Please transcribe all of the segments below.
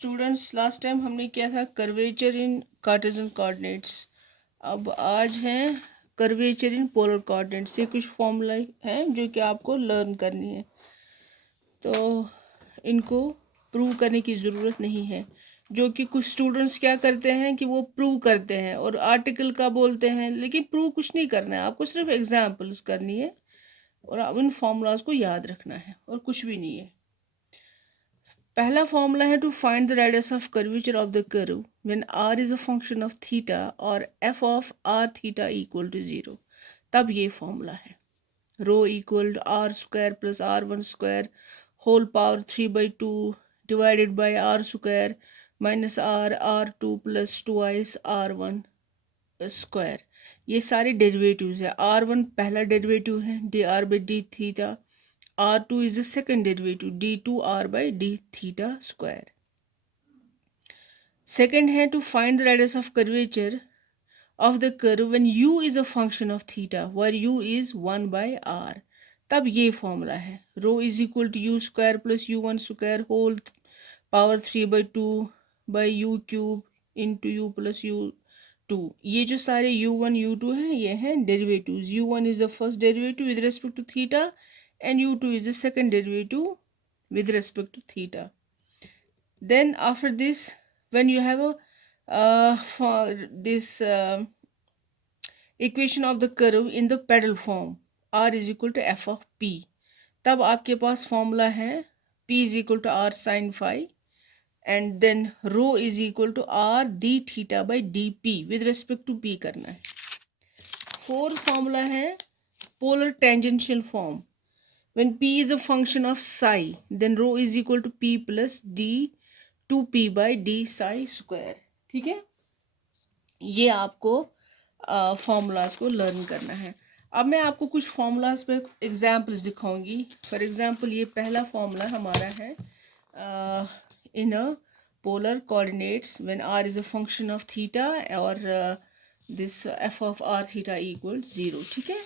Students, last time हमने किया था कर्वेचर इन कार्टेशियन कोऑर्डिनेट्स। अब आज हैं कर्वेचर इन पोलर कोऑर्डिनेट्स। ये कुछ फॉर्मूला हैं जो कि आपको लर्न करनी है, तो इनको प्रूव करने की ज़रूरत नहीं है। जो कि कुछ स्टूडेंट्स क्या करते हैं कि वो प्रूव करते हैं और आर्टिकल का बोलते हैं, लेकिन प्रूव कुछ नहीं करना है, आपको सिर्फ एग्जाम्पल्स करनी है और आप इन फॉर्मूलाज को याद रखना है और कुछ भी नहीं है। पहला फॉर्मूला है to find the radius of curvature of the curve when R is a function of theta और F of R theta equal to 0। तब ये फॉर्मूला है rho equal to R square plus R one square whole power 3/2 divided by R square minus R two plus twice R one square. ये सारे derivatives है। R one पहला derivative है D R by D theta, R2 is the second derivative d2r by d theta square. Second है to find the radius of curvature of the curve when u is a function of theta where u is 1 by r. तब ये formula है rho is equal to u square plus u1 square whole power 3/2 by u cube into u plus u2। ये जो सारे u1 u2 हैं ये हैं derivatives। u1 is the first derivative with respect to theta and u2 is the second derivative with respect to theta. Then after this, when you have a for this equation of the curve in the pedal form, r is equal to f of p, तब आपके पास formula है p is equal to r sin phi and then rho is equal to r d theta by dp with respect to p करना है। Fourth formula है polar tangential form। When p is a function of psi, then rho is equal to p plus d 2p by d psi square। ठीक है, ये आपको formulas को learn करना है। अब मैं आपको कुछ फॉर्मूलाज पे एग्जाम्पल्स दिखाऊंगी। फॉर एग्जाम्पल ये पहला फॉर्मूला हमारा है in a polar coordinates when r is a function of theta और this f of r theta equal 0। ठीक है,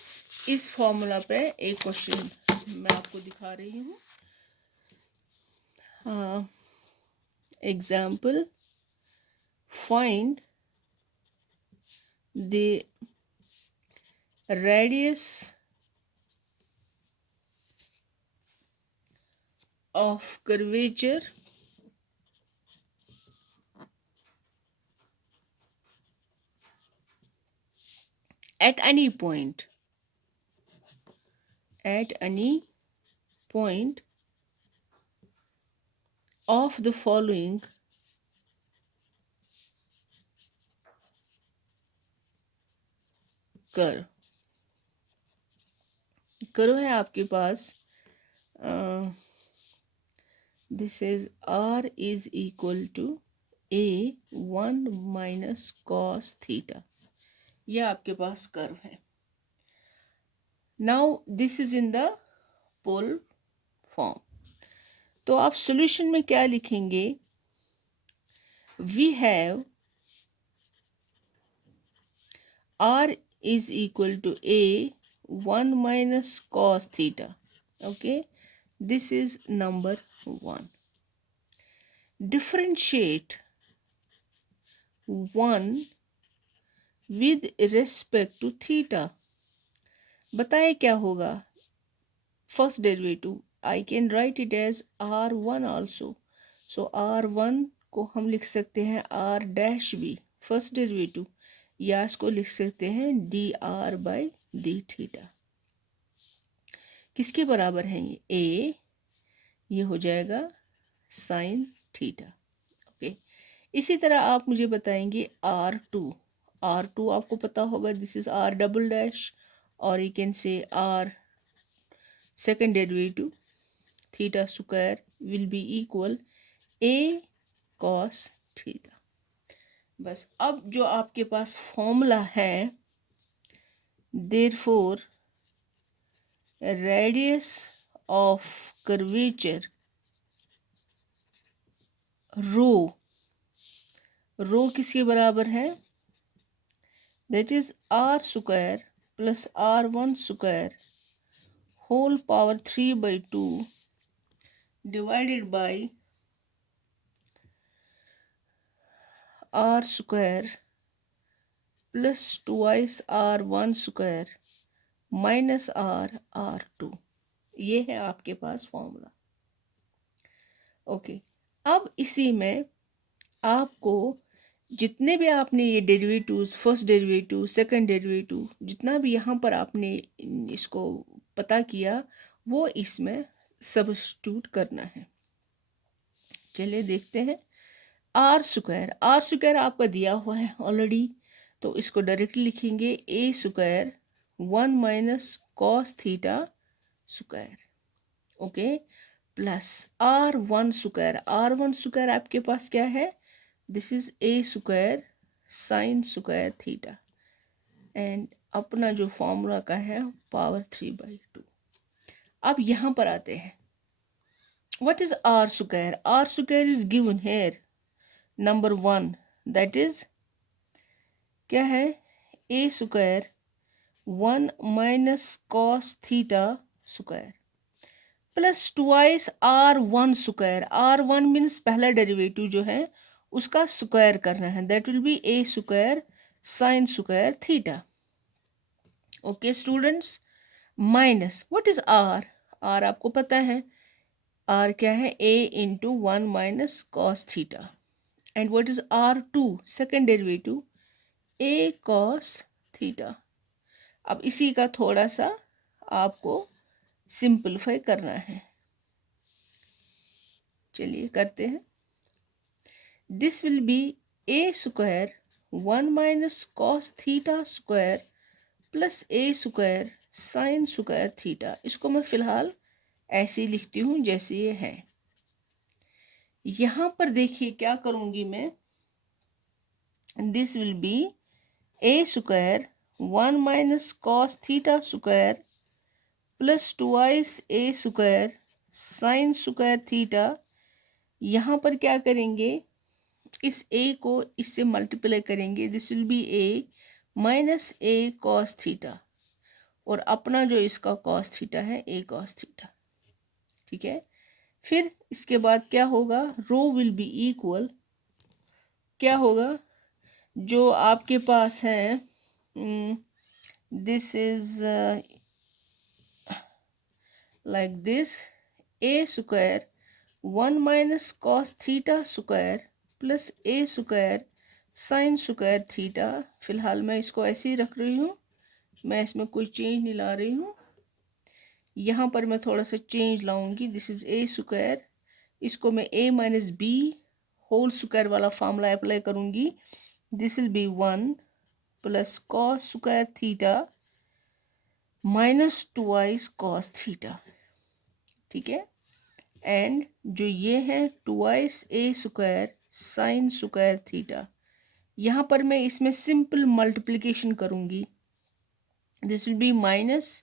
इस फॉर्मूला पे एक क्वेश्चन मैं आपको दिखा रही हूँ। Example, find the radius of curvature at any point of the following curve है आपके पास। This is r is equal to a1 minus cos theta. यह आपके पास कर्व है। Now this is in the pole form. तो आप solution में क्या लिखेंगे? We have r is equal to a1 minus cos theta. Okay, this is number 1. Differentiate 1 with respect to theta. बताए क्या होगा? First derivative I can write it as r1 also. So r1 को हम लिख सकते हैं r dash b first derivative, या इसको लिख सकते हैं D R by D theta. किसके बराबर है ये हो जाएगा साइन थीटा। ओके, इसी तरह आप मुझे बताएंगे r2 आपको पता होगा this is r double dash और you can say r second derivative theta square will be equal a cos theta. बस अब जो आपके पास फॉर्मूला है, therefore radius of curvature rho किसके बराबर है? That is r square plus r1 square whole power 3/2 divided by R square plus twice R one square minus R R two. ये है आपके पास फॉर्मूला। ओके, अब इसी में आपको जितने भी आपने ये derivatives, first derivative, second derivative, जितना भी यहाँ पर आपने इसको पता किया, वो इसमें सब्स्टिट्यूट करना है। चलिए देखते हैं। आर स्क्वायर आपका दिया हुआ है ऑलरेडी, तो इसको डायरेक्टली लिखेंगे A square one minus cos theta square, okay, plus R one square आपके पास क्या है, this is A square sine square theta, and अपना जो फॉर्मूला का है पावर 3/2। अब यहाँ पर आते हैं, what is R square? R square is given here number 1, that is क्या है, A square 1 minus cos theta square plus twice R one square. R one means पहला डेरिवेटिव जो है उसका स्क्वायर करना है, that will be A square sine square theta. Okay students, minus what is R? R आपको पता है, R क्या है, A into one minus cos theta, and what is R two, second derivative, A cos theta. अब इसी का थोड़ा सा आपको सिंपलीफाई करना है, चलिए करते हैं। This will be A square one minus cos theta square plus A square sine square theta. इसको मैं फिलहाल ऐसे ही लिखती हूँ जैसे ये है। यहाँ पर देखिए क्या करूँगी मैं, this will be A square one minus cos theta square plus twice A square sine square theta. यहाँ पर क्या करेंगे, इस ए को इससे मल्टीप्लाई करेंगे, this will be A minus A cos theta, और अपना जो इसका कॉस थीटा है ए कॉस थीटा, ठीक है। फिर इसके बाद क्या होगा, रो विल बी इक्वल, क्या होगा, जो आपके पास है, this is like this, A square one minus cos theta square plus A square sine square theta. फिलहाल मैं इसको ऐसे ही रख रही हूँ, मैं इसमें कोई चेंज नहीं ला रही हूँ। यहाँ पर मैं थोड़ा सा चेंज लाऊंगी, दिस इज ए स्क्वायर, इसको मैं A minus B whole square वाला फॉर्मूला अप्लाई करूँगी, this will be 1 plus cos square theta minus twice cos theta, ठीक है। एंड जो ये है twice A square sine square theta, यहाँ पर मैं इसमें सिंपल मल्टीप्लिकेशन करूँगी, this will be minus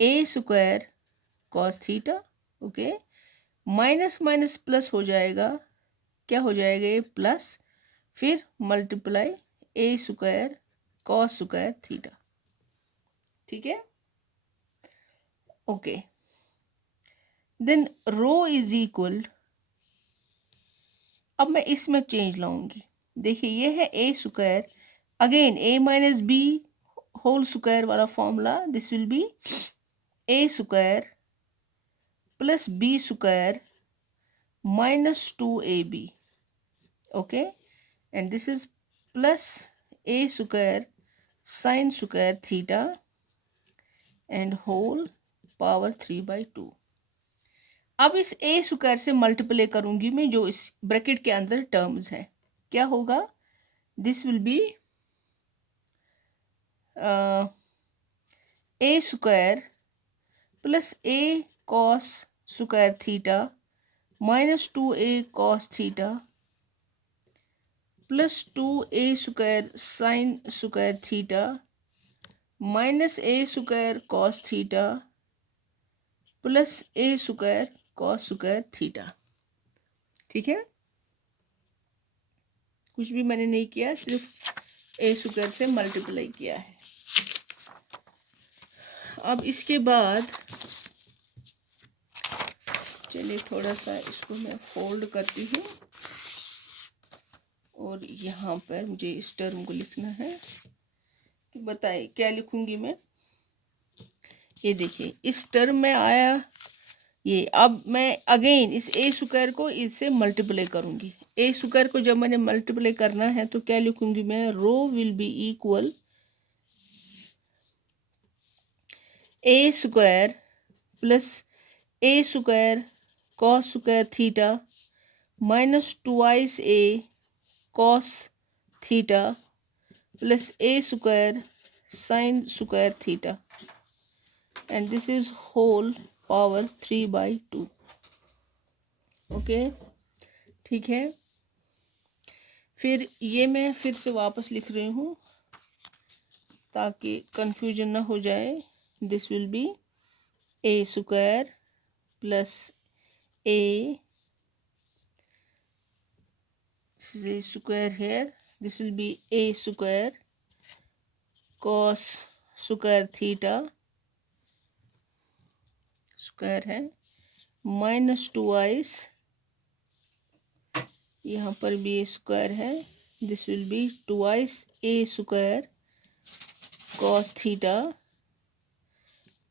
A square cos theta, okay, minus minus plus हो जाएगा, क्या हो जाएगा ये प्लस, फिर multiply A square cos square theta, ठीक है। Okay, then rho is equal, अब मैं इसमें चेंज लाऊंगी, देखिए ये है A square, again A minus B whole square वाला formula, this will be A square plus B square minus 2ab, okay, and this is plus a square sin square theta and whole power 3/2। अब इस a square से multiply करूंगी मैं जो इस bracket के अंदर टर्म्स है, क्या होगा, this will B a square plus a cos square theta minus 2a cos theta plus 2a square sine square theta minus a square cos theta plus a square cos square theta, ठीक है। कुछ भी मैंने नहीं किया, सिर्फ a square से multiply किया है। अब इसके बाद चलिए थोड़ा सा इसको मैं फोल्ड करती हूँ, और यहाँ पर मुझे इस टर्म को लिखना है कि बताइए क्या लिखूंगी मैं। ये देखिए इस टर्म में आया ये। अब मैं अगेन इस ए स्क्वायर को इससे मल्टीप्लाई करूंगी। ए स्क्वायर को जब मैंने मल्टीप्लाई करना है तो क्या लिखूंगी मैं, rho will be equal A square plus A square cos square theta minus twice A cos theta plus A square sine square theta and this is whole power 3/2। Okay ठीक है। फिर ये मैं फिर से वापस लिख रही हूँ ताकि कंफ्यूजन ना हो जाए। This will be A square plus A, this is a square here, this will be a square cos square theta square है माइनस ट्वाइस, यहाँ पर भी ए स्क्वायर है, this will be twice A square cos theta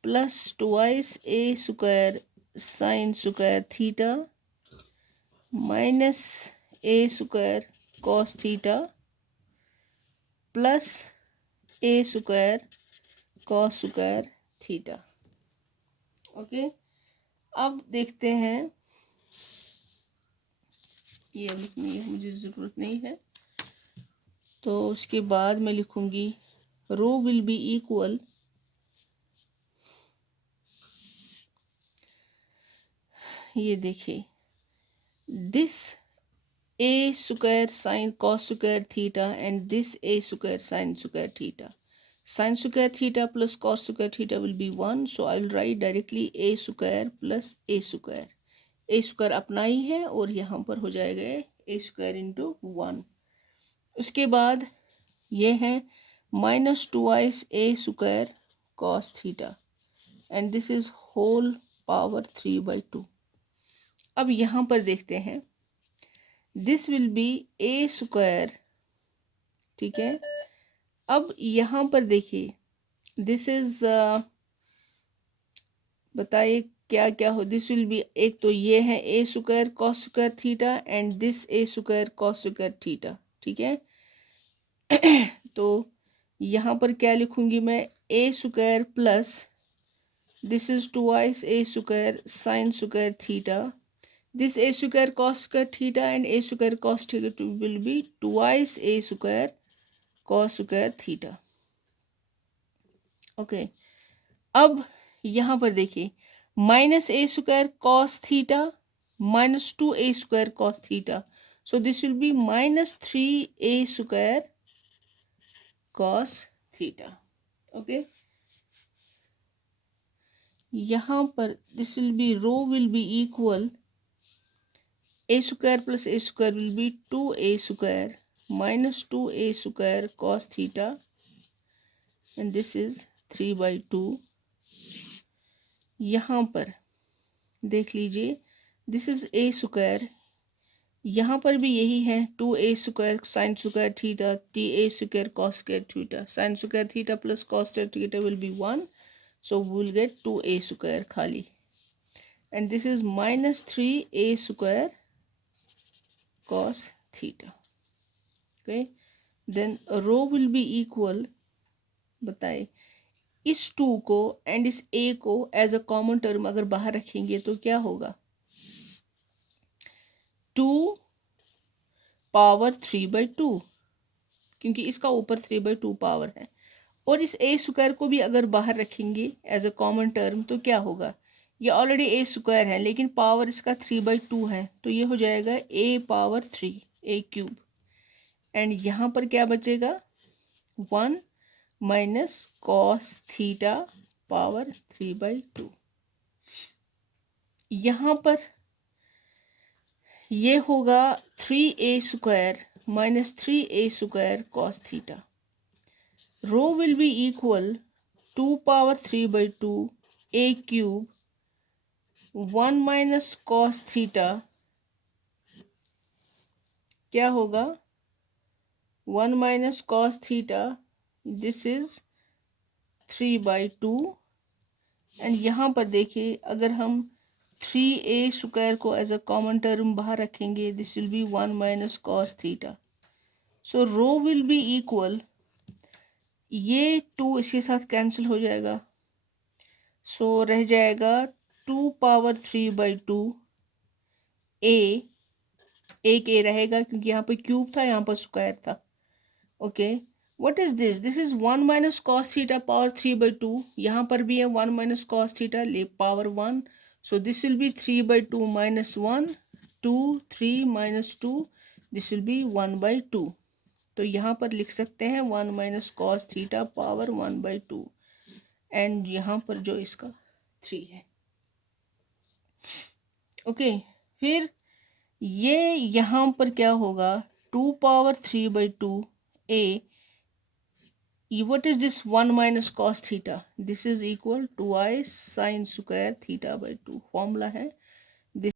plus twice A square sine square theta minus A square cos theta plus A square cos square theta. Okay अब देखते हैं, ये लिखने की मुझे ज़रूरत नहीं है। तो उसके बाद मैं लिखूंगी रो विल बी इक्वल ये देखिए this A square sine cos square theta and this A square sine square theta. Sign square theta plus cos square theta will be 1, so I will write directly A square plus A square. A square अपना ही है और यहाँ पर हो जाएगा ए square into 1। उसके बाद ये है minus twice A square cos theta and this is whole power 3/2। अब यहाँ पर देखते हैं this will be A square, ठीक है। अब यहाँ पर देखिए दिस इज बताइए क्या क्या हो। दिस विल बी, एक तो ये है A square cos square theta and this A square cos square theta, ठीक है। तो यहाँ पर क्या लिखूंगी मैं, A square plus this is twice A square sine square theta, this a square cos square theta and a square cos theta will be twice a square cos square theta। Okay अब यहाँ पर देखिए minus A square cos theta minus 2a square cos theta, so this will be minus 3a square cos theta. Okay यहाँ पर this will be rho will be equal a square plus a square will be 2a square minus 2a square cos theta and this is 3/2। यहाँ पर देख लीजिए this is a square, यहाँ पर भी यही है 2a square sin square theta ta square cos square theta, sin square theta plus cos square theta will be 1, so we will get 2a square खाली and this is minus 3a square cos theta। okay then rho will be equal, बताए इस 2 को and इस a को as a common term अगर बाहर रखेंगे तो क्या होगा, 2 पावर 3/2 क्योंकि इसका ऊपर 3/2 पावर है। और इस a स्क्वायर को भी अगर बाहर रखेंगे एज अ कॉमन टर्म तो क्या होगा, ये ऑलरेडी a स्क्वायर है लेकिन पावर इसका 3/2 है तो ये हो जाएगा a power 3 a cube and यहाँ पर क्या बचेगा 1 माइनस कॉस थीटा पावर 3/2। यहाँ पर ये होगा 3a square minus 3a square cos theta. Rho will be equal 2 power 3/2 a cube 1 minus cos theta क्या होगा 1 minus cos theta, this is 3/2, and यहाँ पर देखिए अगर हम 3a² को एज अ कॉमन टर्म बाहर रखेंगे, this will be 1 minus cos theta. So rho will be equal, ये 2 इसके साथ कैंसिल हो जाएगा, सो रह जाएगा 2^3/2 a, एक a रहेगा क्योंकि यहाँ पर क्यूब था, यहाँ पर स्क्वायर था. Okay, what is this? This is 1 minus cos theta power 3/2. यहाँ पर भी है 1 minus cos theta ले power 1, so this will B 3/2 minus 1, 2, 3 minus 2, this will B 1/2. तो यहाँ पर लिख सकते हैं 1 minus cos theta power 1/2, and यहाँ पर जो इसका 3 है. ओके, फिर ये यहाँ पर क्या होगा, 2^3/2 a. What is this 1 minus cos theta? This is equal to I sin square theta/2. Formula है